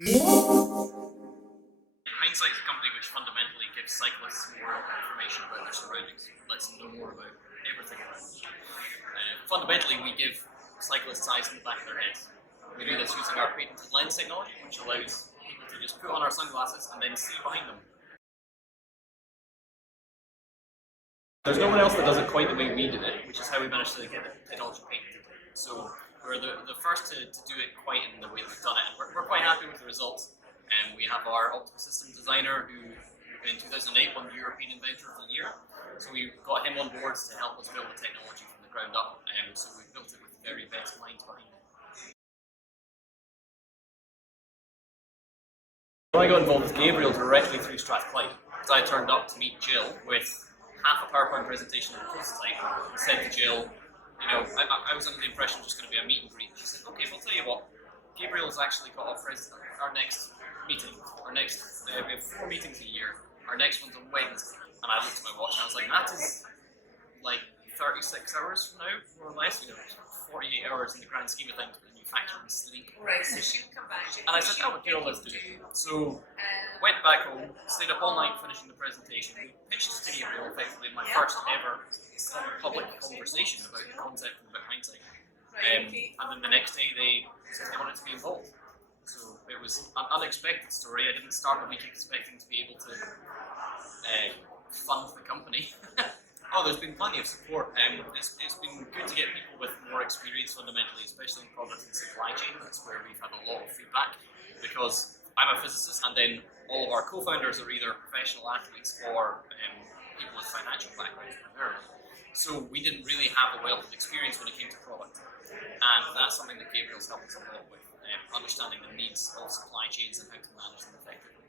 Hindsight is a company which fundamentally gives cyclists more information about their surroundings, lets them know more about everything around them. Fundamentally, we give cyclists eyes in the back of their heads. We do this using our patented lens technology, which allows people to just put on our sunglasses and then see behind them. There's no one else that does it quite the way we did it, which is how we managed to get the technology patented. So we're the first to do it quite in the way that we've done it, and we're quite happy with the results. We have our optical system designer who in 2008 won the European Inventor of the Year. So we got him on board to help us build the technology from the ground up. So we built it with the very best minds behind it. I got involved with Gabriel directly through Strathclyde. So I turned up to meet Jill with half a PowerPoint presentation of the prototype and said to Jill, I was under the impression it was just going to be a meet and greet. She said, okay, well, I'll tell you what, Gabriel's actually got our next meeting. We have 4 meetings a year. Our next one's on Wednesday. And I looked at my watch and I was like, that is like 36 hours from now, more or less. 48 hours in the grand scheme of things, but then you factor in sleep. Right, so she'll come back. And I said, oh, okay, let's do it. So went back home, stayed up all night finishing the presentation. We pitched to Gabriel effectively my first ever public conversation about the concept and about Hindsight. And then the next day they said they wanted to be involved. So it was an unexpected story. I didn't start the week expecting to be able to fund the company. There's been plenty of support. It's been good to get people with more experience fundamentally, especially in product and supply chain. That's where we've had a lot of feedback because I'm a physicist and then all of our co-founders are either professional athletes or people with financial backgrounds primarily. So we didn't really have a wealth of experience when it came to product. And that's something that Gabriel's helped us a lot with, understanding the needs of supply chains and how to manage them effectively.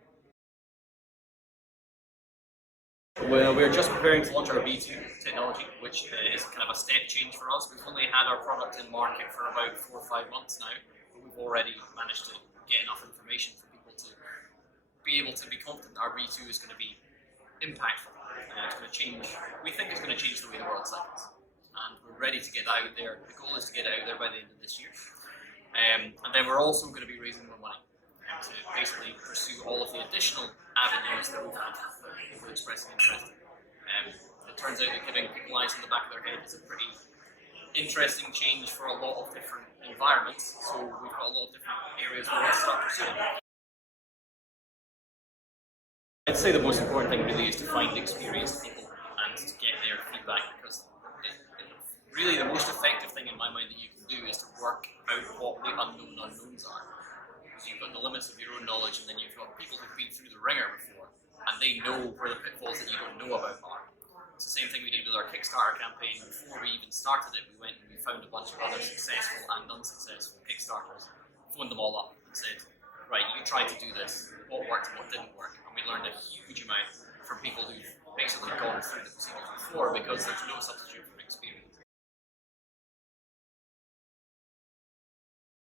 Well, we're just preparing to launch our V2 technology, which is kind of a step change for us. We've only had our product in market for about 4 or 5 months now, but we've already managed to get enough information for people to be able to be confident our V2 is going to be impactful. It's going to change, we think it's going to change the way the world cycles. And we're ready to get that out there. The goal is to get it out there by the end of this year. And then we're also going to be raising more money to basically pursue all of the additional avenues that we've had for people expressing interest in. It turns out that giving people eyes in the back of their head is a pretty interesting change for a lot of different environments. So we've got a lot of different areas we want to start pursuing. I'd say the most important thing really is to find experienced people and to get their feedback, because really the most effective thing in my mind that you can do is to work out what the unknown unknowns are. Because you've got the limits of your own knowledge, and then you've got people who've been through the ringer before, and they know where the pitfalls that you don't know about are. It's the same thing we did with our Kickstarter campaign. Before we even started it, we went and we found a bunch of other successful and unsuccessful Kickstarters, phoned them all up and said, right, you tried to do this, what worked and what didn't work. And we learned a huge amount from people who've basically gone through the procedures before, because there's no substitute for experience.